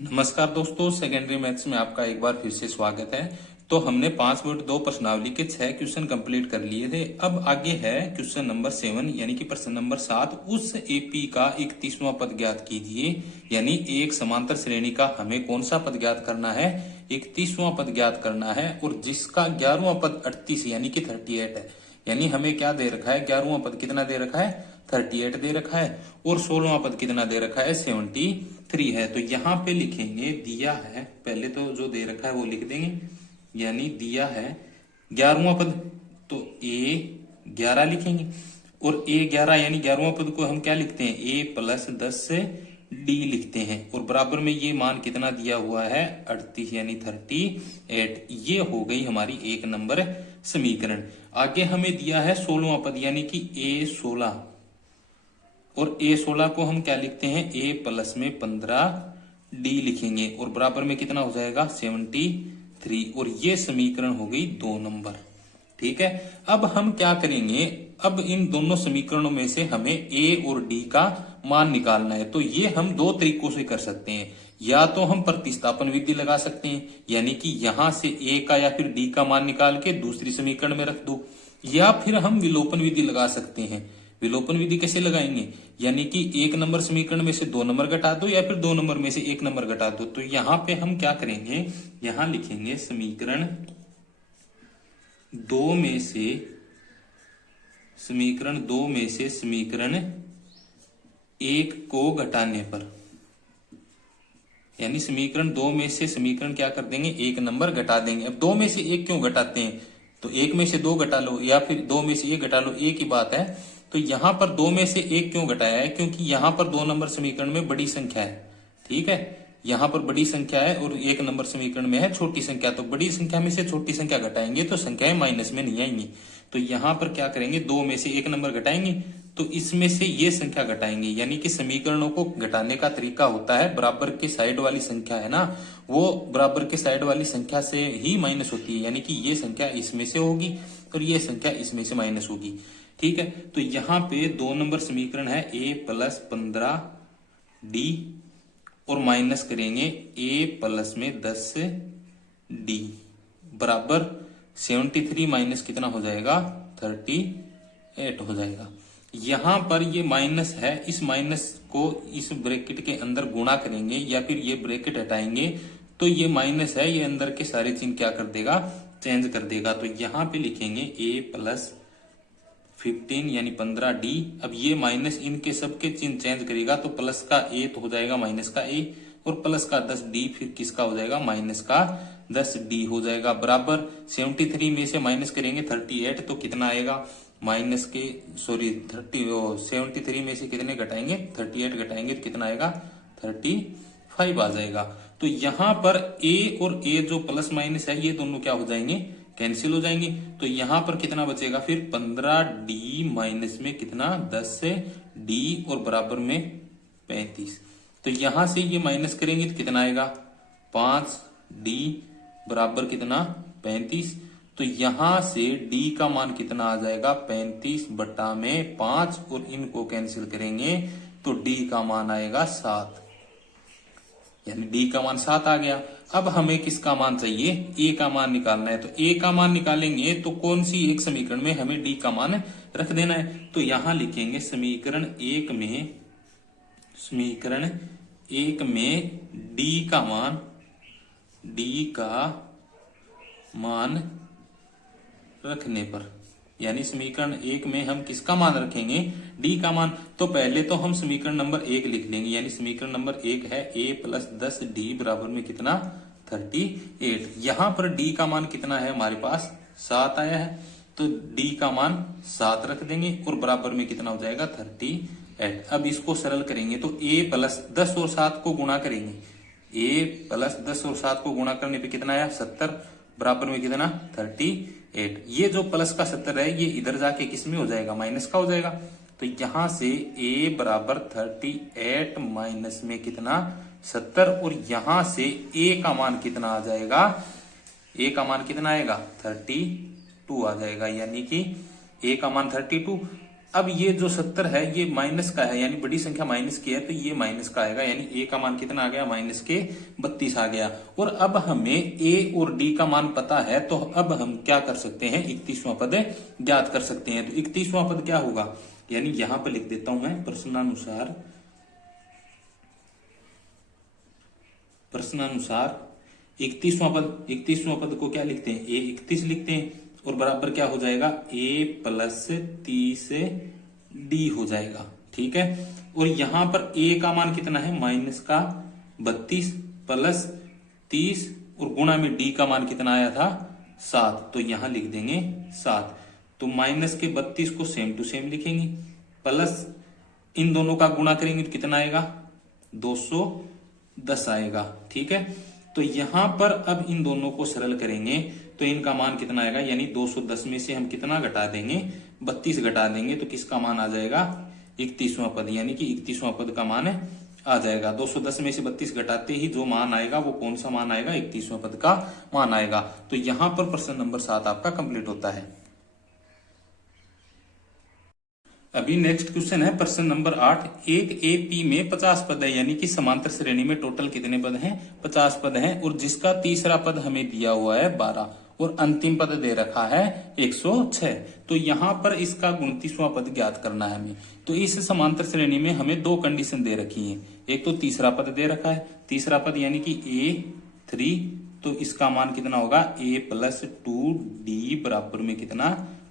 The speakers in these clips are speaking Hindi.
नमस्कार दोस्तों, सेकेंडरी मैथ्स में आपका एक बार फिर से स्वागत है। तो हमने 5.2 प्रश्नावली के 6 क्वेश्चन कंप्लीट कर लिए थे। अब आगे है क्वेश्चन नंबर 7 यानी कि प्रश्न नंबर 7। उस एपी का 31वां पद ज्ञात कीजिए। यानी एक समांतर श्रेणी का हमें कौन सा पद ज्ञात करना है? 31वां पद ज्ञात करना है, और जिसका 11वां पद 38 यानी कि 38 है। यानी हमें क्या दे रखा है? 11वां पद कितना दे रखा है? 38 दे रखा है, और 16वां पद कितना दे रखा है? 73 है। तो यहाँ पे लिखेंगे दिया है, पहले तो जो दे रखा है वो लिख देंगे। यानी दिया है 11वां पद, तो A11 लिखेंगे, और A11 यानी 11वां पद को हम क्या लिखते हैं? A+10 से D लिखते हैं, और बराबर में ये मान कितना दिया हुआ है? 38 यानी 38। ये हो गई हमारी एक नंबर समीकरण। आगे हमें दिया है 16वां पद यानी कि A16, और A16 को हम क्या लिखते हैं? A+15 D लिखेंगे, और बराबर में कितना हो जाएगा? 73। और ये समीकरण हो गई 2 नंबर। ठीक है, अब हम क्या करेंगे? अब इन दोनों समीकरणों में से हमें A और D का मान निकालना है। तो ये हम दो तरीकों से कर सकते हैं। या तो हम प्रतिस्थापन विधि लगा सकते हैं, यानी कि यहां से A का या फिर D का मान निकाल के दूसरी समीकरण में रख दो, या फिर हम विलोपन विधि लगा सकते हैं। विलोपन विधि कैसे लगाएंगे? यानी कि 1 नंबर समीकरण में से 2 नंबर घटा दो, या फिर 2 नंबर में से 1 नंबर घटा दो। तो यहां पे हम क्या करेंगे? यहां लिखेंगे समीकरण 2 में से समीकरण 1 को घटाने पर, यानी समीकरण 2 में से समीकरण क्या कर देंगे? 1 नंबर घटा देंगे। अब 2 में से 1 क्यों घटाते हैं? तो 1 में से 2 घटा लो, या फिर 2 में से 1 घटा लो, एक ही बात है। तो यहां पर 2 में से 1 क्यों घटाया है? क्योंकि यहां पर 2 नंबर समीकरण में बड़ी संख्या है। ठीक है, यहां पर बड़ी संख्या है और 1 नंबर समीकरण में है छोटी संख्या। तो बड़ी संख्या में से छोटी संख्या घटाएंगे तो संख्याएं माइनस में नहीं आएंगी। तो यहां पर क्या करेंगे? 2 में से 1 नंबर घटाएंगे, तो इसमें से ये संख्या घटाएंगे। यानी कि समीकरणों को घटाने का तरीका होता है, बराबर के साइड वाली संख्या है ना, वो बराबर के साइड वाली संख्या से ही माइनस होती है। यानी कि ये संख्या इसमें से होगी और ये संख्या इसमें से माइनस होगी। ठीक है, तो यहाँ पे 2 नंबर समीकरण है A+15D, और माइनस करेंगे A+10D बराबर 73 माइनस कितना हो जाएगा? 38 हो जाएगा। यहां पर ये माइनस है, इस माइनस को इस ब्रैकेट के अंदर गुणा करेंगे, या फिर ये ब्रैकेट हटाएंगे तो ये माइनस है, ये अंदर के सारे चिन्ह क्या कर देगा? चेंज कर देगा। तो यहां पे लिखेंगे A+15 यानी 15D। अब ये माइनस इनके सबके चिन्ह चेंज करेगा, तो प्लस का A तो हो जाएगा माइनस का A, और प्लस का 10D फिर किसका हो जाएगा? माइनस का 10D हो जाएगा। बराबर 73 में से माइनस करेंगे 38, तो कितना आएगा? माइनस के 73 में से कितने घटाएंगे? 38 घटाएंगे तो कितना आएगा? 35 आ जाएगा। तो यहां पर A और A जो प्लस माइनस है, ये दोनों क्या हो जाएंगे? कैंसिल हो जाएंगे। तो यहां पर कितना बचेगा फिर? 15D माइनस में कितना? 10D, और बराबर में 35। तो यहां से ये माइनस करेंगे तो कितना आएगा? 5D बराबर कितना? 35। तो यहां से D का मान कितना आ जाएगा? 35/5, और इनको कैंसिल करेंगे तो D का मान आएगा 7, यानी D का मान 7 आ गया। अब हमें किसका मान चाहिए? A का मान निकालना है। तो A का मान निकालेंगे तो कौन सी एक समीकरण में हमें D का मान रख देना है? तो यहां लिखेंगे समीकरण 1 में D का मान रखने पर, यानी समीकरण 1 में हम किसका मान रखेंगे? D का मान। तो पहले तो हम समीकरण नंबर 1 लिख लेंगे, यानी समीकरण नंबर 1 है A+10D बराबर में कितना? 38। यहां पर D का मान कितना है हमारे पास? 7 आया है, तो D का मान 7 रख देंगे, और बराबर में कितना हो जाएगा? 38। अब इसको सरल करेंगे तो A+10 और 7 को गुणा करेंगे। A+10 और 7 को गुणा करने पे कितना आया? 70 बराबर में कितना? 38। ये जो प्लस का 70 है, ये इधर जाके किस में हो जाएगा? माइनस का हो जाएगा। तो यहां से A बराबर 38 माइनस में कितना? 70, और यहां से A का मान कितना आ जाएगा? A का मान कितना आएगा? 32 आ जाएगा। यानी कि A का मान 32, अब ये जो 70 है ये माइनस का है, यानी बड़ी संख्या माइनस की है, तो ये माइनस का आएगा, यानी ए का मान कितना आ गया, माइनस के 32 आ गया। और अब हमें ए और डी का मान पता है, तो अब हम क्या कर सकते हैं, 31वां पद ज्ञात कर सकते हैं। तो 31वां पद क्या होगा, यानी यहां पर लिख देता हूं मैं, प्रश्नानुसार 31वां पद को क्या लिखते हैं, ए 31 लिखते हैं, और बराबर क्या हो जाएगा, ए प्लस 30 डी हो जाएगा। ठीक है, और यहां पर ए का मान कितना है, माइनस का 32 प्लस 30 और गुणा में डी का मान कितना आया था, 7, तो यहां लिख देंगे 7। तो माइनस के 32 को सेम टू सेम लिखेंगे, प्लस इन दोनों का गुणा करेंगे तो कितना आएगा, 210 आएगा। ठीक है, तो यहां पर अब इन दोनों को सरल करेंगे तो इनका मान कितना आएगा, यानी 210 में से हम कितना घटा देंगे, 32 घटा देंगे, तो किसका मान आ जाएगा, 31वां पद, यानी कि 31वां पद का मान आ जाएगा। 210 में से 32 घटाते ही जो मान आएगा वो कौन सा मान आएगा, 31वां पद का मान आएगा। तो यहां पर प्रश्न नंबर 7 आपका कंप्लीट होता है। अभी नेक्स्ट क्वेश्चन है प्रश्न नंबर 8। एक एपी में 50 पद है, यानी कि समांतर श्रेणी में टोटल कितने पद हैं, 50 पद हैं, और जिसका तीसरा पद हमें दिया हुआ है 12 और अंतिम पद दे रखा है 106। तो यहां पर इसका 29वां पद ज्ञात करना है हमें। तो इस समांतर श्रेणी में हमें दो कंडीशन दे रखी है, एक तो तीसरा पद दे रखा है, तीसरा पद यानी कि A3, तो इसका मान कितना होगा, A प्लस 2D बराबर में कितना,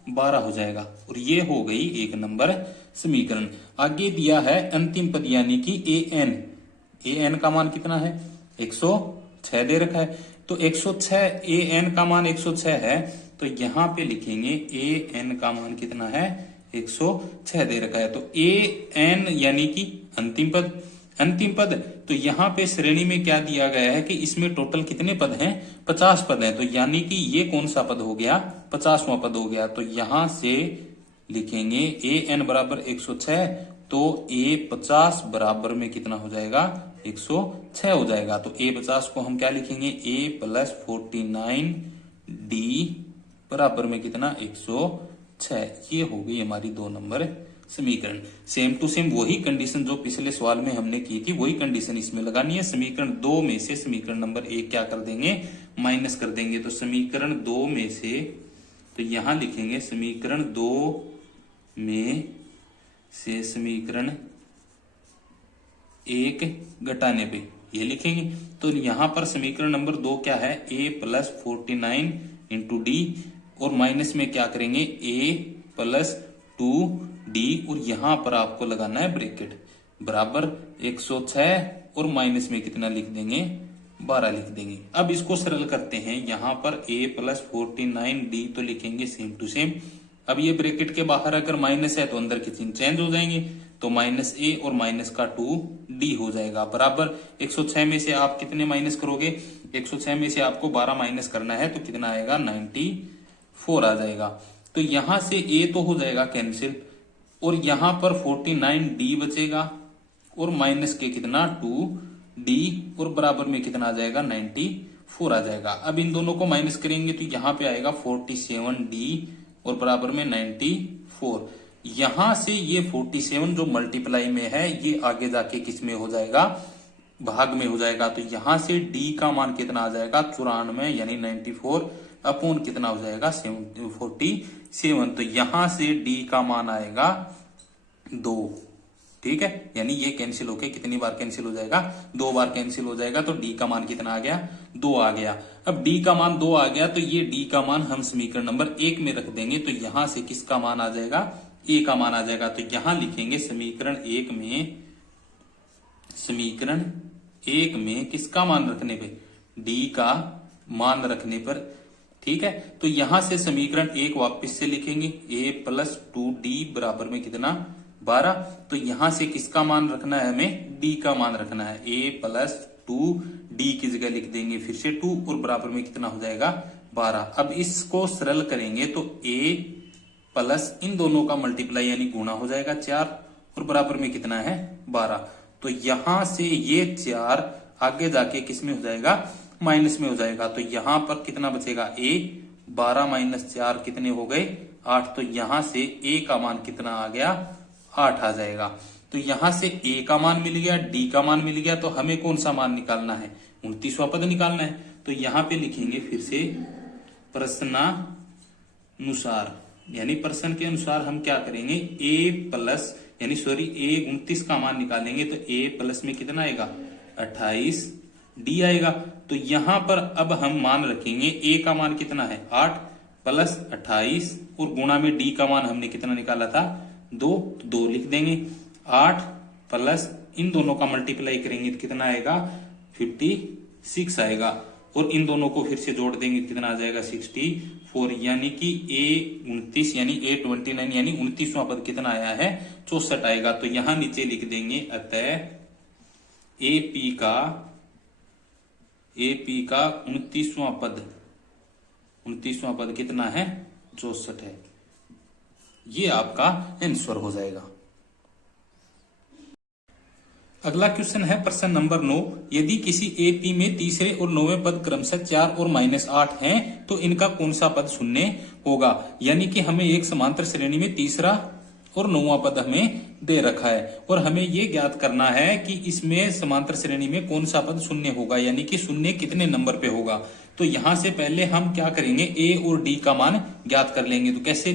12 हो जाएगा। और ये हो गई 1 नंबर समीकरण। आगे दिया है अंतिम पद यानी कि an का मान कितना है, 106 दे रखा है। तो 106 an का मान 106 है, तो यहां पे लिखेंगे an का मान कितना है, 106 दे रखा है। तो an यानी कि अंतिम पद, तो यहां पे श्रेणी में क्या दिया गया है कि इसमें टोटल कितने पद हैं, 50 पद हैं, तो यानी कि ये कौन सा पद हो गया, 50वां पद हो गया। तो यहां से लिखेंगे an बराबर 106, तो a 50 बराबर में कितना हो जाएगा, 106 हो जाएगा। तो a 50 को हम क्या लिखेंगे, a प्लस 49d बराबर में कितना, 106। ये हो गई हमारी 2 नंबर समीकरण। सेम टू सेम वही कंडीशन जो पिछले सवाल में हमने की थी, वही कंडीशन इसमें लगानी है। समीकरण 2 में से समीकरण नंबर 1 क्या कर देंगे, माइनस कर देंगे। तो समीकरण 2 में से, तो यहां लिखेंगे समीकरण 2 में से समीकरण 1 घटाने पे ये लिखेंगे। तो यहां पर समीकरण नंबर 2 क्या है, a प्लस 49 इंटू डी, और माइनस में क्या करेंगे, a प्लस 2d, और यहां पर आपको लगाना है ब्रैकेट, बराबर 106 और माइनस में कितना लिख देंगे, 12 लिख देंगे। अब इसको सरल करते हैं, यहां पर a प्लस 49d तो लिखेंगे सेम टू सेम। अब ये ब्रैकेट के बाहर अगर माइनस है तो अंदर के चिन्ह चेंज हो जाएंगे, तो माइनस a और माइनस का 2d हो जाएगा, बराबर 106 में से आप कितने माइनस करोगे, 106 में से आपको 12 माइनस करना है, तो कितना आएगा, 94 आ जाएगा। तो यहां से a तो हो जाएगा कैंसिल, और यहां पर 49d बचेगा, और माइनस के कितना 2d, और बराबर में कितना आ जाएगा, 94 आ जाएगा। अब इन दोनों को माइनस करेंगे तो यहां पे आएगा 47d और बराबर में 94। यहां से ये 47 जो मल्टीप्लाई में है ये आगे जाके किस में हो जाएगा, भाग में हो जाएगा। तो यहां से d का मान कितना आ जाएगा, 94, यानी 94 अपॉन कितना हो जाएगा, 47। तो यहां से d का मान आएगा 2। ठीक है, यानी ये कैंसिल होके कितनी बार कैंसिल हो जाएगा, 2 बार कैंसिल हो जाएगा। तो d का मान कितना आ गया, 2 आ गया। अब d का मान 2 आ गया, तो ये d का मान हम समीकरण नंबर 1 में रख देंगे। तो यहां से किसका मान आ जाएगा, a का मान आ जाएगा। तो यहां लिखेंगे समीकरण 1 में किसका मान रखने पे, d का मान रखने पर। ठीक है, तो यहां से समीकरण 1 वापस से लिखेंगे, a प्लस 2d बराबर में कितना, 12। तो यहां से किसका मान रखना है, हमें d का मान रखना है, a प्लस 2d की जगह लिख देंगे फिर से 2, और बराबर में कितना हो जाएगा, 12। अब इसको सरल करेंगे तो a प्लस इन दोनों का मल्टीप्लाई यानी गुणा हो जाएगा 4, और बराबर में कितना है, 12। तो यहां से ये 4 आगे जाके किस में हो जाएगा, माइनस में हो जाएगा। तो यहां पर कितना बचेगा, a 12 माइनस 4 कितने हो गए, 8, तो यहां से a का मान कितना आ गया, 8 आ जाएगा। तो यहां से a का मान मिल गया, d का मान मिल गया, तो हमें कौन सा मान निकालना है, 29वां पद निकालना है। तो यहां पे लिखेंगे फिर से प्रश्नानुसार, यानी प्रश्न के अनुसार हम क्या करेंगे, a प्लस यानी सॉरी a 29 का मान निकालेंगे तो a प्लस में कितना आएगा, 28 d आएगा। तो यहां पर अब हम मान रखेंगे a का मान कितना है, 8 प्लस 28 और गुणा में d का मान हमने कितना निकाला था, 2, तो 2 लिख देंगे। 8 प्लस इन दोनों का मल्टीप्लाई करेंगे तो कितना आएगा, 56 आएगा। और इन दोनों को फिर से जोड़ देंगे कितना आ जाएगा, 64, यानी कि a29 यानी a29 यानी 29वां पद कितना आया है, 64 आएगा। तो यहां नीचे लिख देंगे अतः AP का 29वां पद कितना है, 64 है। ये आपका आंसर हो जाएगा। अगला क्वेश्चन है प्रश्न नंबर 9। यदि किसी एपी में तीसरे और 9वें पद क्रमशः 4 और -8 हैं तो इनका कौन सा पद शून्य होगा। यानी कि हमें एक समांतर श्रेणी में तीसरा और 9वां पद हमें दे रखा है और हमें ये ज्ञात करना है कि इसमें समांतर श्रेणी में कौन सा पद शून्य होगा, यानी कि शून्य कितने नंबर पे होगा। तो यहां से पहले हम क्या करेंगे, ए और डी का मान ज्ञात कर लेंगे। तो कैसे,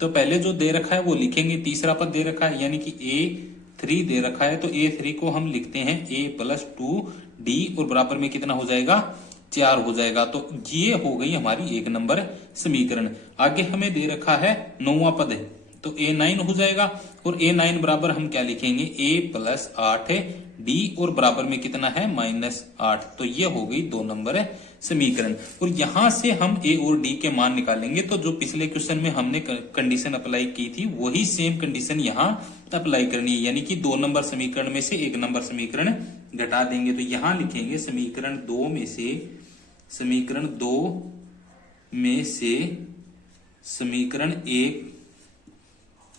तो पहले जो दे रखा है वो लिखेंगे, तीसरा पद दे रखा है यानी कि A3 दे रखा है, तो A3 को हम लिखते हैं A+2D और बराबर में कितना हो जाएगा, 4 हो जाएगा। तो ये हो गई हमारी 1 नंबर समीकरण। आगे हमें दे रखा है 9वां पद है तो A9 हो जाएगा और A9 बराबर हम क्या लिखेंगे, A+8D और बराबर में कितना है, -8। तो ये हो गई 2 नंबर समीकरण। और यहां से हम A और D के मान निकालेंगे। तो जो पिछले क्वेश्चन में हमने कंडीशन अप्लाई की थी वही सेम कंडीशन यहाँ अप्लाई करनी है, यानी कि 2 नंबर समीकरण में से 1 नंबर समीकरण घटा देंगे। तो यहां लिखेंगे समीकरण 2 में से समीकरण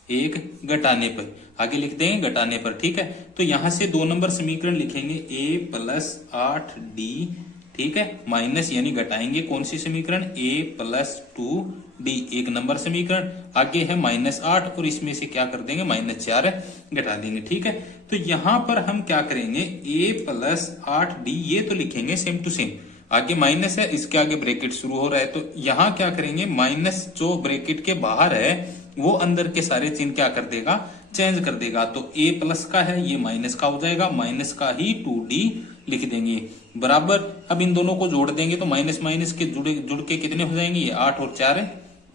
1 घटाने पर, आगे लिख देंगे घटाने पर, ठीक है। तो यहां से 2 नंबर समीकरण लिखेंगे A+8D, ठीक है, माइनस यानी घटाएंगे कौन सी समीकरण, A+2D 1 नंबर समीकरण। आगे है -8 और इसमें से क्या कर देंगे, -4 घटा देंगे, ठीक है। तो यहां पर हम क्या करेंगे, A+8D ये तो लिखेंगे सेम टू सेम, आगे माइनस है, इसके आगे ब्रैकेट शुरू हो रहा है। तो यहां क्या करेंगे, माइनस जो ब्रैकेट के बाहर है वो अंदर के सारे चिन्ह क्या कर देगा, चेंज कर देगा। तो A+ का है ये माइनस का हो जाएगा, माइनस का ही 2D लिख देंगे बराबर। अब इन दोनों को जोड़ देंगे तो माइनस माइनस के जुड़ के कितने हो जाएंगे, ये 8 और 4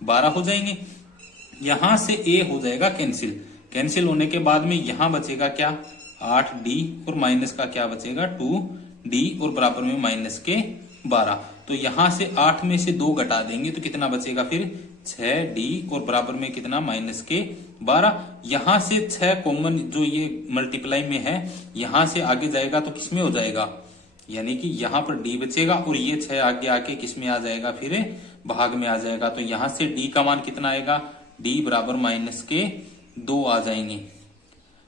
12 हो जाएंगे। यहां से A हो जाएगा कैंसिल होने के बाद में यहां बचेगा क्या, 8D और माइनस का क्या बचेगा, 2D और बराबर में माइनस के 12। तो यहां से 8 में से 2 घटा देंगे तो कितना बचेगा फिर, 6D और बराबर में कितना, माइनस के 12। यहां से 6 कॉमन जो ये मल्टीप्लाई में है यहां से आगे जाएगा तो किसमें हो जाएगा, यानी कि यहां पर D बचेगा और ये 6 आगे आके किसमें आ जाएगा, फिर भाग में आ जाएगा। तो यहां से D का मान कितना आएगा, D बराबर माइनस के 2 आ जाएंगे।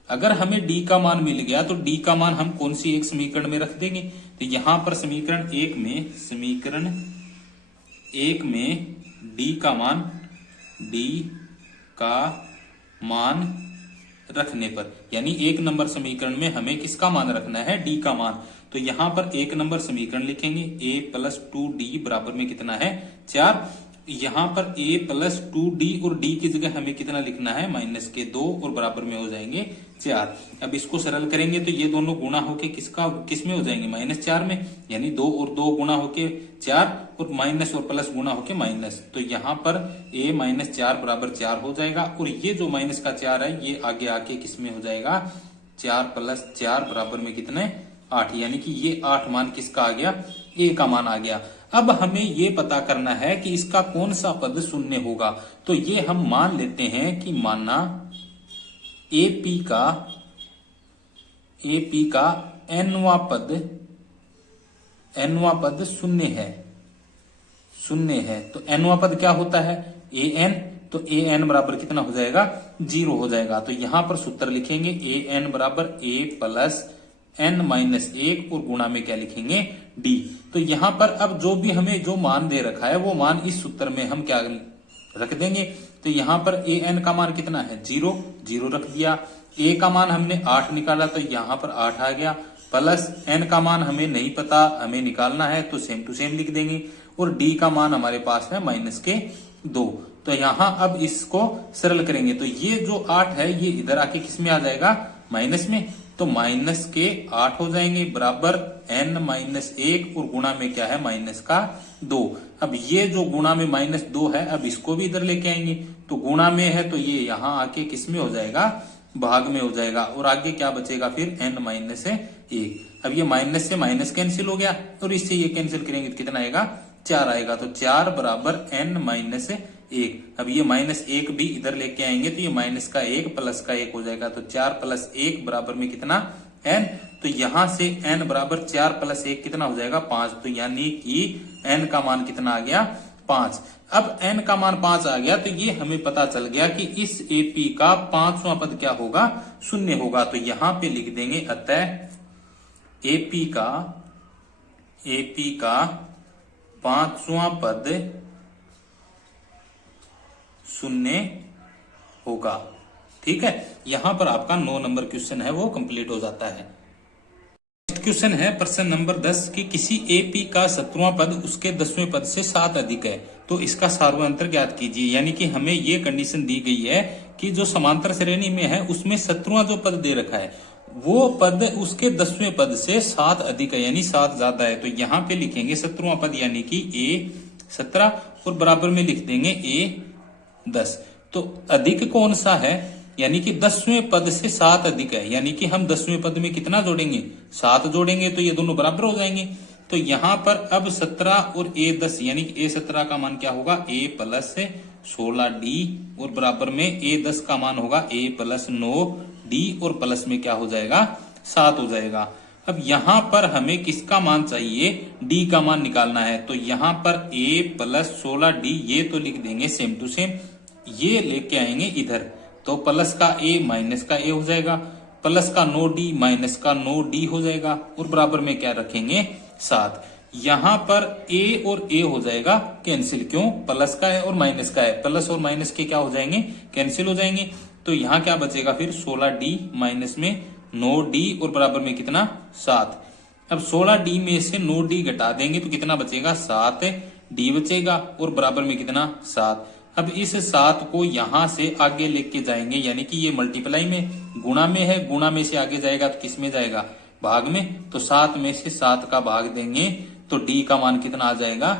अगर हमें D का मान मिल गया तो D का मान हम कौन सी एक समीकरण में रख देंगे। तो यहां पर समीकरण 1 में D का मान रखने पर, यानी 1 नंबर समीकरण में हमें किसका मान रखना है, D का मान। तो यहां पर 1 नंबर समीकरण लिखेंगे A+2D बराबर में कितना है, 4। यहां पर A+2D और D की जगह हमें कितना लिखना है, माइनस के 2 और बराबर में हो जाएंगे 4। अब इसको सरल करेंगे तो ये दोनों गुणा होके किसमें हो जाएंगे, -4 में, यानी 2 और 2 गुणा होके 4 और माइनस और प्लस गुणा होके माइनस। तो यहाँ पर A-4 बराबर 4 हो जाएगा और ये जो माइनस का 4 है ये आगे आके किसमें हो जाएगा, 4 + 4 बराबर में कितने, 8, यानी कि ये 8 मान किसका आ गया, A का मान आ गया। अब हमें ये पता करना है कि इसका कौन सा पद शून्य होगा। तो ये हम मान लेते हैं कि माना AP का nवां पद शून्य है। तो nवां पद क्या होता है, an। तो an बराबर कितना हो जाएगा, 0 हो जाएगा। तो यहां पर सूत्र लिखेंगे an बराबर A+n-1 और गुणा में क्या लिखेंगे, D। तो यहां पर अब जो भी हमें जो मान दे रखा है वो मान इस सूत्र में हम क्या रख देंगे। तो यहाँ पर ए एन का मान कितना है 0, 0 रख दिया। ए का मान हमने 8 निकाला तो यहाँ पर 8 आ गया, प्लस एन का मान हमें नहीं पता, हमें निकालना है तो सेम टू सेम लिख देंगे। और डी का मान हमारे पास है -2। तो यहाँ अब इसको सरल करेंगे तो ये जो 8 है ये इधर आके किस में आ जाएगा, माइनस में। तो -8 हो जाएंगे बराबर n-1 और गुणा में क्या है -2। अब ये जो गुणा में -2 है अब इसको भी इधर लेके आएंगे तो गुणा में है तो ये यहाँ आके किस में हो जाएगा, भाग में हो जाएगा। और आगे क्या बचेगा फिर n-1। अब ये माइनस से माइनस कैंसिल हो गया और इससे ये कैंसिल करेंगे तो कितना आएगा, 4 आएगा। तो 4 बराबर n-1। अब ये -1 भी इधर लेके आएंगे तो ये -1 प्लस का 1 हो जाएगा। तो 4 + 1 बराबर में कितना, n। तो यहां से n बराबर 4 + 1 कितना हो जाएगा, 5। तो यानी कि n का मान कितना आ गया, 5। अब n का मान 5 आ गया तो ये हमें पता चल गया कि इस AP का 5वां पद क्या होगा, 0 होगा। तो यहां पे लिख देंगे अतः AP का 5वां पद 0 होगा। ठीक है, यहां पर आपका 9 नंबर क्वेश्चन है वो कंप्लीट हो जाता है। नेक्स्ट क्वेश्चन है प्रश्न नंबर 10 कि किसी AP का 17वां पद उसके 10वें पद से 7 अधिक है तो इसका सार्वअंतर ज्ञात कीजिए। यानी कि हमें ये कंडीशन दी गई है कि जो समांतर श्रेणी में है उसमें 17वां जो पद दे रखा है वो पद उसके 10वें पद से 7 अधिक है, यानी 7 ज्यादा है। तो यहाँ पे लिखेंगे 17वां पद यानी कि A17 और बराबर में लिख देंगे A10। तो अधिक कौन सा है, यानी कि 10वें पद से 7 अधिक है, यानी कि हम 10वें पद में कितना जोड़ेंगे, 7 जोड़ेंगे तो ये दोनों बराबर हो जाएंगे। तो यहाँ पर अब 17 और A10 यानी कि A17 का मान क्या होगा, A + 16D और बराबर में A10 का मान होगा A + 9D और प्लस में क्या हो जाएगा, 7 हो जाएगा। अब यहाँ पर हमें किसका मान चाहिए, D का मान निकालना है। तो यहाँ पर A + 16D ये तो लिख देंगे सेम टू सेम, ये लेके आएंगे इधर तो प्लस का A माइनस का A हो जाएगा, प्लस का 9D माइनस का 9D हो जाएगा और बराबर में क्या रखेंगे, 7। यहाँ पर A और A हो जाएगा कैंसिल, क्यों, प्लस का है और माइनस का है, प्लस और माइनस के क्या हो जाएंगे, कैंसिल हो जाएंगे। तो यहाँ क्या बचेगा फिर 16D माइनस में 9D और बराबर में कितना, 7। अब 16D में से 9D घटा देंगे तो कितना बचेगा, 7D बचेगा और बराबर में कितना, 7। अब इस 7 को यहां से आगे लेके जाएंगे, यानी कि ये मल्टीप्लाई में गुणा में है, गुणा में से आगे जाएगा तो किस में जाएगा, भाग में। तो 7 में से 7 का भाग देंगे तो D का मान कितना आ जाएगा,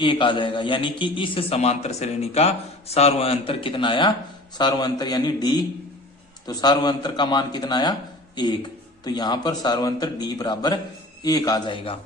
1 आ जाएगा। यानी कि इस समांतर श्रेणी का सार्वअंतर कितना आया, सार्वअंतर यानी D। तो सार्वअंतर का मान कितना आया, 1। तो यहां पर सार्वअंतर D बराबर 1 आ जाएगा।